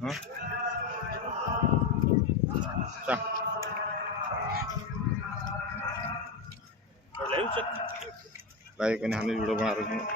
हाँ लाइव करने हमने वीडियो बना रहे हैं।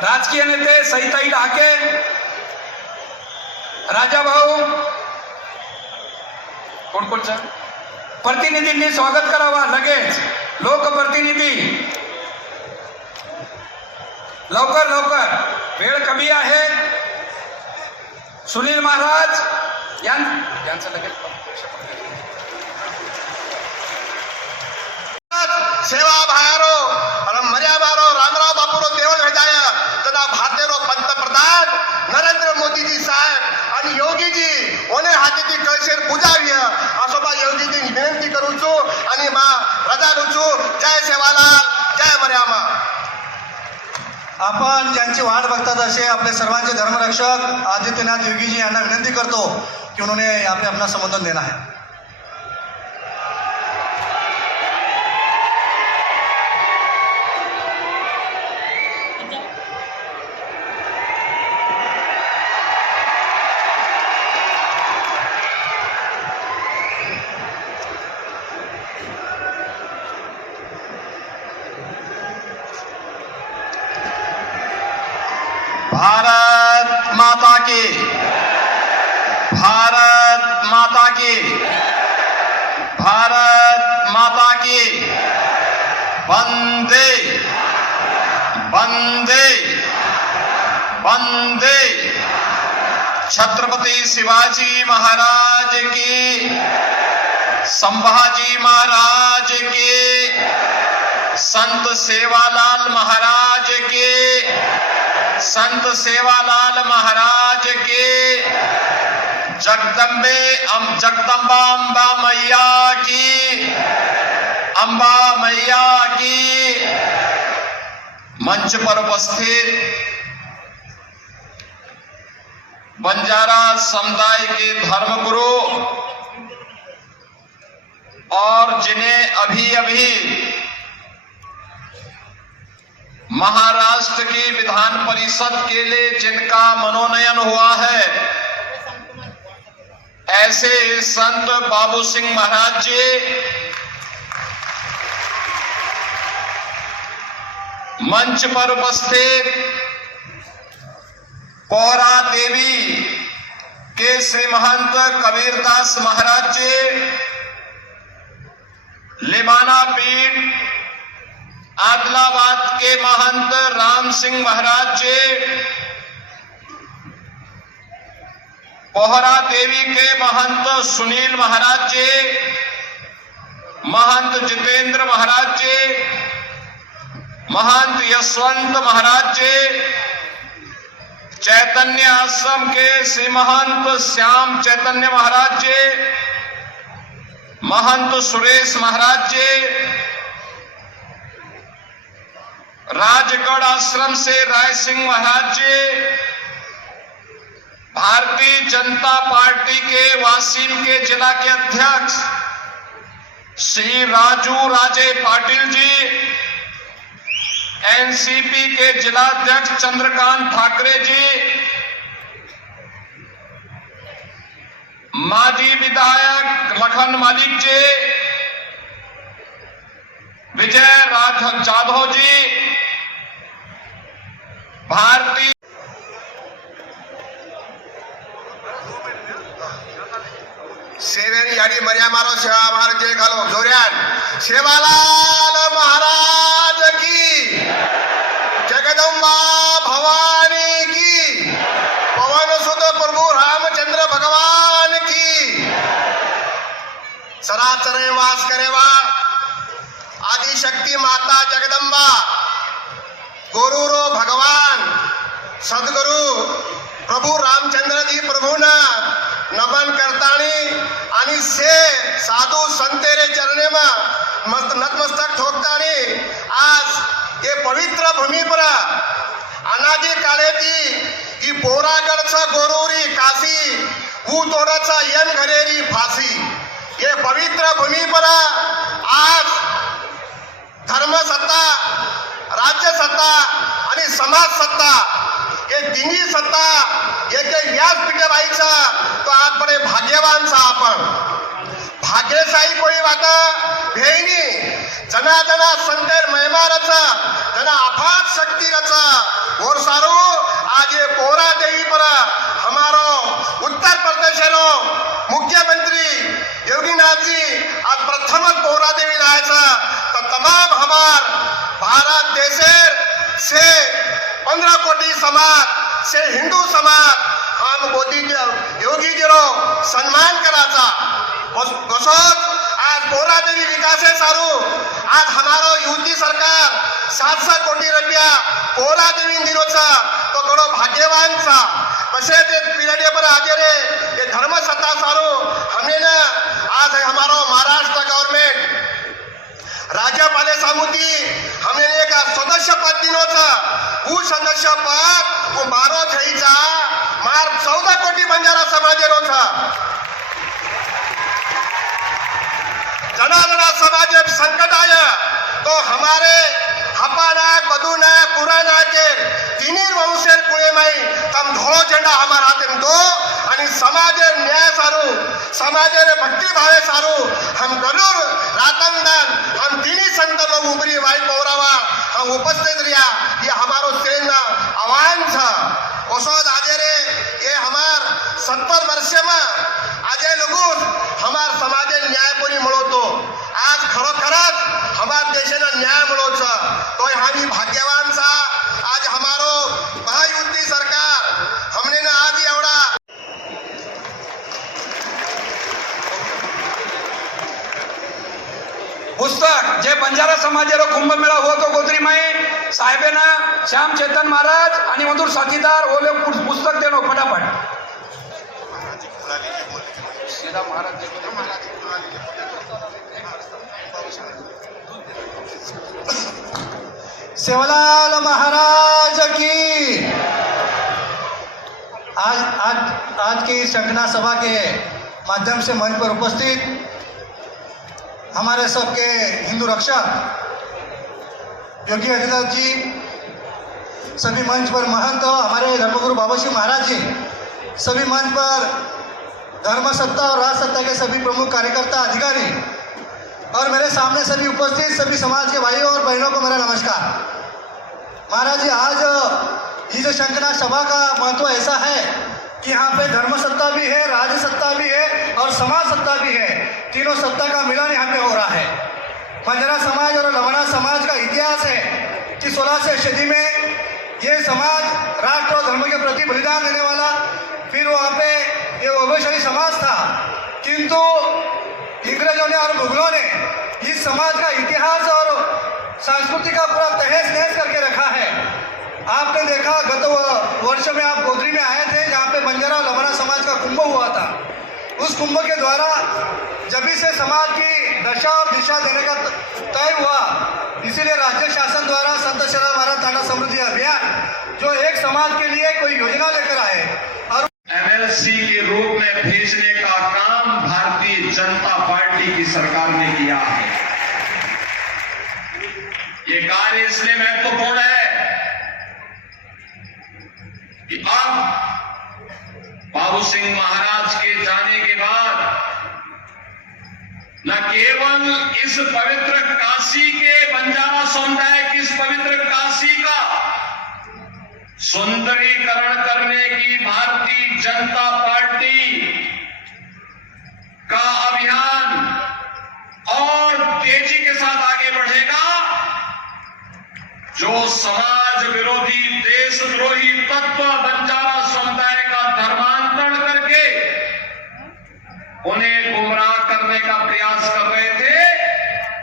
राजकीय नेते सईताई ढाके, राजाभाऊ कोणकोणचं प्रतिनिधींनी स्वागत करावा. लगेच लोकप्रतिनिधी लवकर लवकर, वेळ कमी आहे. सुनील महाराज यांचं लगेच सेवा भायारो और मर्यादारो रामराव बापूरो देवळ भेटाया तदा भारतेरो पंतप्रधान नरेंद्र मोदी जी साहेब आणि योगी जी ओने हातीची कळशेर पूजावी असोबा योगी जी विनंती करूचो आणि मा रजा लुचू. जय सेवालाल, जय मर्यामा. आपण ज्यांची वाट बघतात असे आपले सर्वांचे धर्मरक्षक आदित्यनाथ योगी जी यांना विनंती करतो कि उन्होंने यहाँ पे अपना संबोधन देना है. भारत माता की, भारत माता की, भारत माता की. वंदे वंदे वंदे. छत्रपति शिवाजी महाराज की, संभाजी महाराज की, संत सेवालाल महाराज के, संत सेवालाल महाराज के, जगदम्बा अम्बा मैया की, अम्बा मैया की. मंच पर उपस्थित बंजारा समुदाय के धर्मगुरु और जिन्हें अभी अभी महाराष्ट्र की विधान परिषद के लिए जिनका मनोनयन हुआ है, ऐसे संत बाबू सिंह महाराज जी, मंच पर उपस्थित पोहरा देवी के श्री महंत कबीरदास महाराज जी, लिमाना पीठ आदिलाबाद के महंत राम सिंह महाराज जी, पोहरा देवी के महंत सुनील महाराज जी, महंत जितेंद्र महाराज जी, महंत यशवंत महाराज जी, चैतन्य आश्रम के श्री महंत श्याम चैतन्य महाराज जी, महंत सुरेश महाराज जी, राजगढ़ आश्रम से राय सिंह महाराज जी, भारतीय जनता पार्टी के वासिम के जिला के अध्यक्ष श्री राजू राजे पाटिल जी, एनसीपी के जिलाध्यक्ष चंद्रकांत ठाकरे जी, माजी विधायक लखन मालिक जी, विजय राघव जाधव जी, भारतीय सेवेनी याडी मर्या मारो सेवा महाराज जय घालो जोऱ्यान सेवालाल महाराज की, जगदम्बा भवानी की, पवन सुत प्रभु रामचंद्र भगवान की, सराचर वास करेवा आदिशक्ति माता जगदम्बा, गुरुरो भगवान सद्गुरु प्रभु रामचंद्र जी प्रभूना नमन करतानी आणि से साधू संतेरे चरणे में नतमस्तक ठोकतानी आज ये पवित्र भूमि पर अनादि काळेची की पोरागडचा गोरुरी काशी ऊ तोडाचा यन घरेरी फाशी, ये पवित्र भूमि पर आज धर्म सत्ता, राज्य सत्ता आणि समाज सत्ता ये तिन्ही सत्ता एके व्यासपीठे व्हायचा तो आज बडे भाग्यवान सा आपण भाग्यशाही कोणी वाटा भेईनी जना जना संतेर मेहमानचा जना अफाट शक्ति रचा और सारो आज ये पोरा देवी पर हमारो उत्तर प्रदेश रो मुख्यमंत्री योगीनाथ जी आज प्रथम पोरा देवी राहायचा तो तमाम हमार भारत देशेर से 15 कोटी समाज से हिंदू समाज हम मोदी योगी जी रो सम्मान कराचा बसोत आज पोरा देवी विकासे सारू आज हमारो युती सरकार 700 कोटी रुपया पोरा देवी दिनोचा तो बड़ो भाग्यवान सा पसे ते पीरियड पर आगे रे ये धर्म सत्ता सारू हमने ना आज है हमारो महाराष्ट्र गवर्नमेंट राज्यपाले सामुती हमने एक सदस्य पद दिनोचा वो सदस्य पद वो मारो थईचा मार 14 कोटी बंजारा समाज रोचा जना जना समाज संकट आया तो हमारे हपाना बदुना पुराना के तिन्ही वंशेर कुळे माई तम धोळो झेंडा हमार हातेम दो आणि समाजेर न्याय सारू समाजेर भक्ती भावे सारू हम गरुर रातनदान हम तिन्ही संत लोग उबरी वाई पौरावा हम उपस्थित रिया ये हमारो सेना आह्वान था ओसोद आजे रे ये हमार 70 वर्ष में आजे लोगों हमार समाजे न्याय कोणी मिळवतो आज खरोखरच हमार देशाला न्याय मिळवचा तो हामी भाग्यवान सा आज हमारो महायुती सरकार हमने ना आज एवढा पुस्तक जे बंजारा समाजेरो कुंभमेळा होतो गोत्री माई साहेबेना श्याम चेतन महाराज आणि मधुर साथीदार ओले पुस्तक देणो फटाफट सीधा महाराज सेवालाल महाराज की। आज की इस शंखना सभा के माध्यम से मंच पर उपस्थित हमारे सबके हिंदू रक्षक योगी आदित्यनाथ जी, सभी मंच पर महंत हमारे धर्मगुरु बाबा श्री महाराज जी, सभी मंच पर धर्म सत्ता और राज सत्ता के सभी प्रमुख कार्यकर्ता अधिकारी और मेरे सामने सभी उपस्थित सभी समाज के भाइयों और बहनों को मेरा नमस्कार। महाराज जी, आज ये जो शंखना सभा का महत्व ऐसा है कि यहाँ पे धर्म सत्ता भी है, राज्य सत्ता भी है और समाज सत्ता भी है। तीनों सत्ता का मिलन यहाँ पे हो रहा है। बंजारा समाज और लवणा समाज का इतिहास है कि 16वीं सदी में ये समाज राष्ट्र और धर्म के प्रति बलिदान देने वाला, फिर वहाँ पे ये वैभवशाली समाज था, किंतु इंग्रजों ने और मुगलों ने इस समाज का इतिहास और संस्कृति का पूरा तहस नहस करके रखा है। आपने देखा गत वर्ष में आप गोदरी में आए थे, जहाँ पे बंजारा और लबाना समाज का कुंभ हुआ था। उस कुंभ के द्वारा जब से समाज की दशा और दिशा देने का तय हुआ, इसीलिए राज्य शासन द्वारा संत श्री महाराज टाटा समृद्धि अभियान जो एक समाज के लिए कोई योजना लेकर आए और एमएलसी के रूप में भेजने का काम भारतीय जनता पार्टी की सरकार ने किया है। ये कार्य इसलिए महत्वपूर्ण है कि अब बाबू सिंह महाराज के जाने के बाद न केवल इस पवित्र काशी के बंजारा समुदाय की इस पवित्र काशी का सुंदरीकरण करने की भारतीय जनता पार्टी का अभियान और तेजी के साथ आगे बढ़ेगा। जो समाज विरोधी देशद्रोही तत्व बंजारा समुदाय का धर्मांतरण करके उन्हें गुमराह करने का प्रयास कर रहे थे,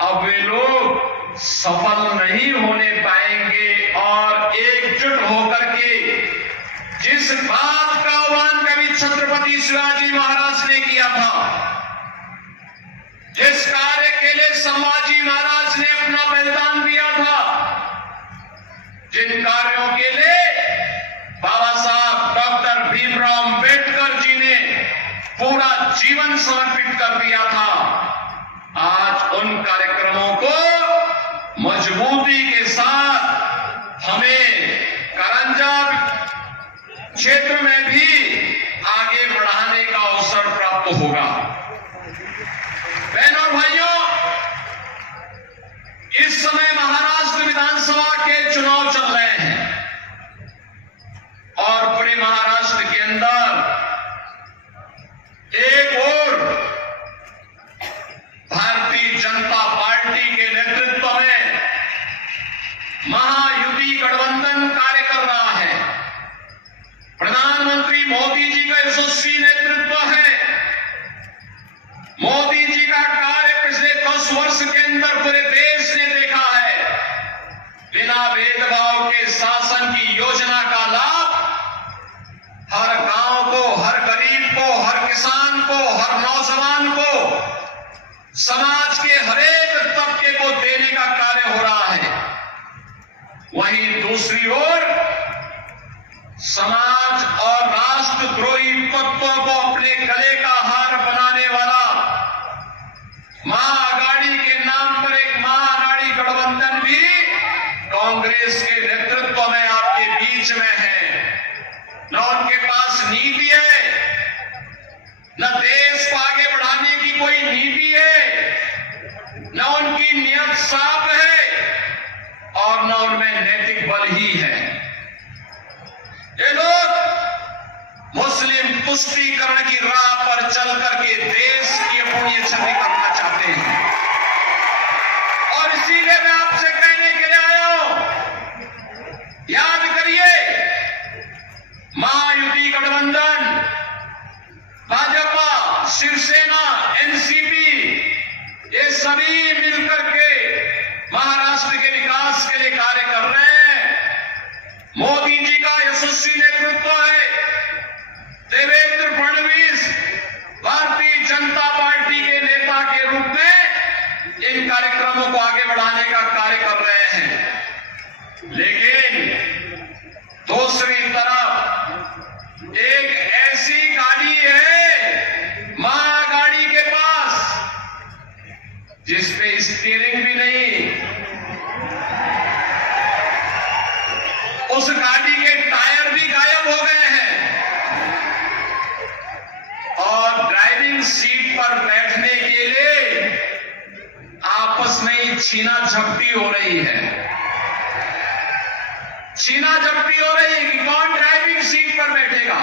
अब वे लोग सफल नहीं होने पाएंगे और एकजुट होकर के जिस बात का आह्वान कवि छत्रपति शिवाजी महाराज ने किया था, जिस कार्य के लिए संभाजी महाराज ने अपना बलिदान दिया था, जिन कार्यों के लिए बाबा साहब डॉक्टर भीमराव अंबेडकर जी ने पूरा जीवन समर्पित कर दिया था, आज उन कार्यक्रमों को मजबूती के साथ हमें करंजा क्षेत्र में भी आगे बढ़ाने का अवसर प्राप्त होगा। बहनों और भाइयों, इस समय महाराष्ट्र विधानसभा के चुनाव चल रहे हैं और पूरे महाराष्ट्र के अंदर एक और भारतीय जनता पार्टी के नेतृत्व में महायुति गठबंधन कार्य कर रहा है। प्रधानमंत्री मोदी जी का यशस्वी नेतृत्व है। मोदी जी का कार्य पिछले 10 वर्ष के अंदर पूरे देश ने देखा है। बिना भेदभाव के शासन की योजना का लाभ हर गांव को, हर गरीब को, हर किसान को, हर नौजवान को, समाज के हरेक तबके को देने का कार्य हो रहा है। वहीं दूसरी ओर समाज और राष्ट्रद्रोही तत्वों को अपने गले का हार बनाने वाला महाअघाड़ी के नाम पर एक महाअघाड़ी गठबंधन भी कांग्रेस के नेतृत्व में आपके बीच में है। न उनके पास नीति है, न देश को आगे बढ़ाने की कोई नीति है, न उनकी नियत साफ है और न उनमें नैतिक बल ही है। ये लोग मुस्लिम तुष्टीकरण की राह पर चल करके देश की अपनी छवि करना चाहते हैं और इसीलिए मैं आपसे कहने के लिए आया हूं, याद करिए महायुति गठबंधन, भाजपा, शिवसेना, एनसीपी, ये सभी मिलकर के महाराष्ट्र के विकास के लिए कार्य कर रहे हैं। मोदी जी का यशस्वी नेतृत्व है। देवेंद्र फडणवीस भारतीय जनता पार्टी के नेता के रूप में इन कार्यक्रमों को आगे बढ़ाने का कार्य कर रहे हैं। लेकिन दूसरी तरफ एक ऐसी गाड़ी है महाअघाड़ी के पास जिसपे स्टीयरिंग भी नहीं, उस गाड़ी के टायर भी गायब हो गए हैं और ड्राइविंग सीट पर बैठने के लिए आपस में ही छीना झपटी हो रही है। छीना झपटी हो रही है कि कौन ड्राइविंग सीट पर बैठेगा।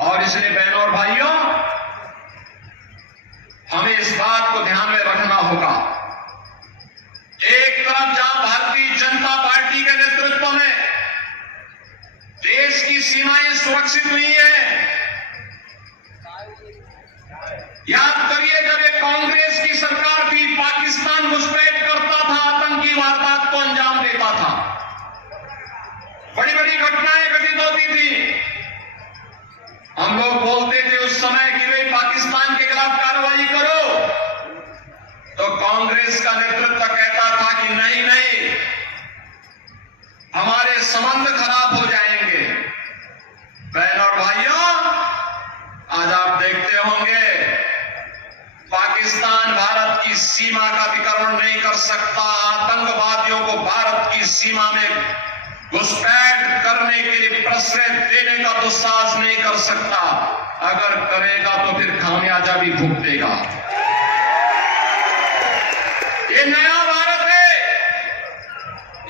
और इसलिए बहनों और भाइयों, हमें इस बात को ध्यान में रखना होगा। एक तरफ जहां भारतीय जनता पार्टी के नेतृत्व में देश की सीमाएं सुरक्षित नहीं है, याद करिए जब एक कांग्रेस की सरकार थी, पाकिस्तान घुसपैठ करता था, आतंकी वारदात को अंजाम देता था। कांग्रेस का नेतृत्व कहता था कि नहीं नहीं, हमारे संबंध खराब हो जाएंगे। बहन और भाइयों, आज आप देखते होंगे पाकिस्तान भारत की सीमा का अतिक्रमण नहीं कर सकता, आतंकवादियों को भारत की सीमा में घुसपैठ करने के लिए प्रश्रय देने का दुस्साहस नहीं कर सकता। अगर करेगा तो फिर खामियाजा भी भुगतेगा। ये नया भारत है,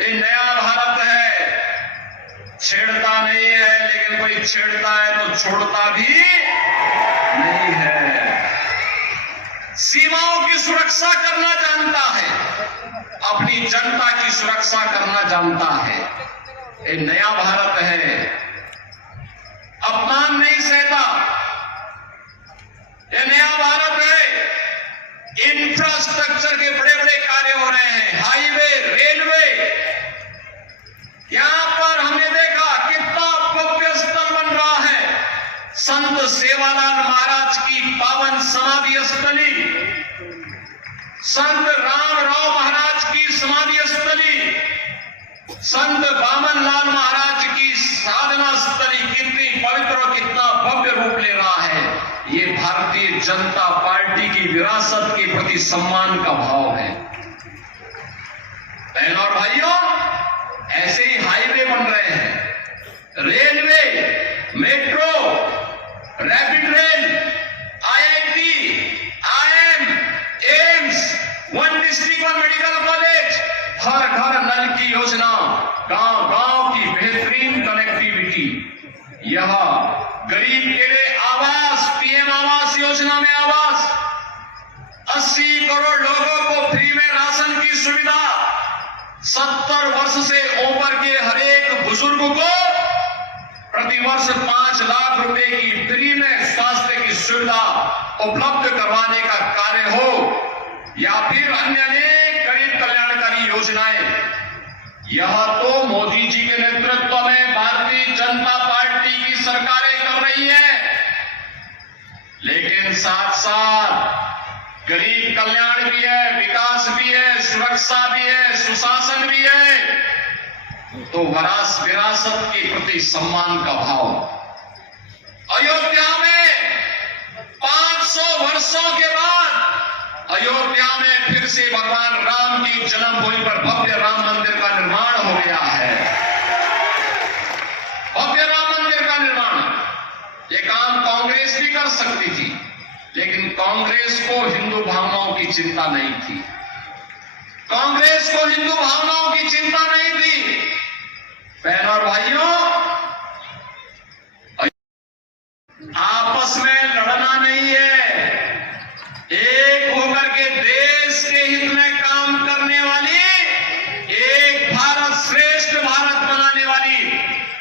ये नया भारत है। छेड़ता नहीं है, लेकिन कोई छेड़ता है तो छोड़ता भी नहीं है। सीमाओं की सुरक्षा करना जानता है, अपनी जनता की सुरक्षा करना जानता है। ये नया भारत है, अपमान नहीं सहता। ये नया भारत है, इंफ्रास्ट्रक्चर के बड़े बड़े कार्य हो रहे हैं, हाईवे, रेलवे। यहां पर हमने देखा कितना भव्य स्थल बन रहा है, संत सेवालाल महाराज की पावन समाधि स्थली, संत रामराव महाराज की समाधि स्थली, संत बामन लाल महाराज की साधना स्थली कितनी पवित्र और कितना भव्य रूप ले रहा है। ये भारतीय जनता पार्टी की विरासत के प्रति सम्मान का भाव है। बहनों और भाइयों, ऐसे ही हाईवे बन रहे हैं, railway, metro, rapid rail, IIT, IIM, AIIMS, one district one medical college, हर घर नल की योजना, गांव गांव की बेहतरीन कनेक्टिविटी, यह गरीब के लिए आवास, PM आवास योजना में आवास, 80 करोड़ लोगों को फ्री में राशन की सुविधा, 70 वर्ष से ऊपर के हर एक बुजुर्ग को प्रतिवर्ष 5 लाख रुपए की फ्री में स्वास्थ्य की सुविधा उपलब्ध करवाने का कार्य हो, या फिर अन्य अनेक गरीब कल्याणकारी योजनाएं, यह तो मोदी जी के नेतृत्व में भारतीय जनता पार्टी की सरकारें कर रही है। लेकिन साथ साथ गरीब कल्याण भी है, विकास भी है, सुरक्षा भी है, सुशासन भी है, तो विरासत के प्रति सम्मान का भाव। अयोध्या में 500 वर्षों के बाद अयोध्या में फिर से भगवान राम की जन्मभूमि पर भव्य राम मंदिर का निर्माण हो गया है। भव्य राम मंदिर का निर्माण, ये काम कांग्रेस भी कर सकती थी, लेकिन कांग्रेस को हिंदू भावनाओं की चिंता नहीं थी। कांग्रेस को हिंदू भावनाओं की चिंता नहीं थी। बहनों और भाइयों, आपस में लड़ना नहीं है, एक होकर के देश के हित में काम करने वाली, एक भारत श्रेष्ठ भारत बनाने वाली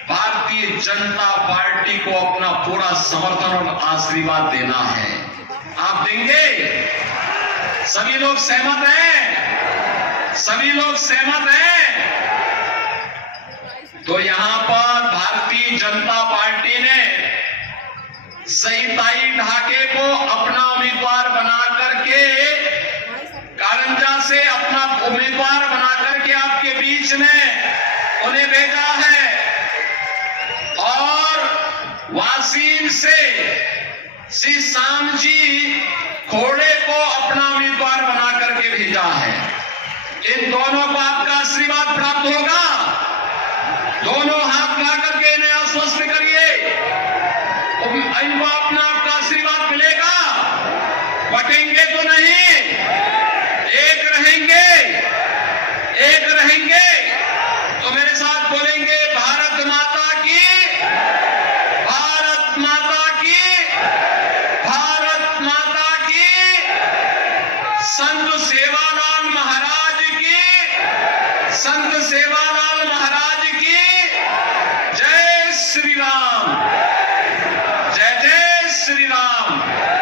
भारतीय जनता पार्टी को अपना पूरा समर्थन और आशीर्वाद देना है। आप देंगे? सभी लोग सहमत हैं? सभी लोग सहमत हैं? तो यहां पर भारतीय जनता पार्टी ने सईताई ढाके को अपना उम्मीदवार बना करके, कारंजा से अपना उम्मीदवार बना करके आपके बीच में उन्हें भेजा है, और वासीम से श्री श्याम जी खोड़े को अपना उम्मीदवार बना करके भेजा है। इन दोनों को आपका आशीर्वाद प्राप्त होगा। दोनों हाथ ला करके इन्हें आश्वस्त करिए, इनको अपना आपका आशीर्वाद मिलेगा। बटेंगे तो नहीं, एक रहेंगे, एक रहेंगे। तो मेरे साथ बोलेंगे, भारत माता की, भारत माता की, भारत माता की, संत सेवालाल महाराज की, संत सेवालाल महाराज की जय श्री राम, जय जय श्री राम।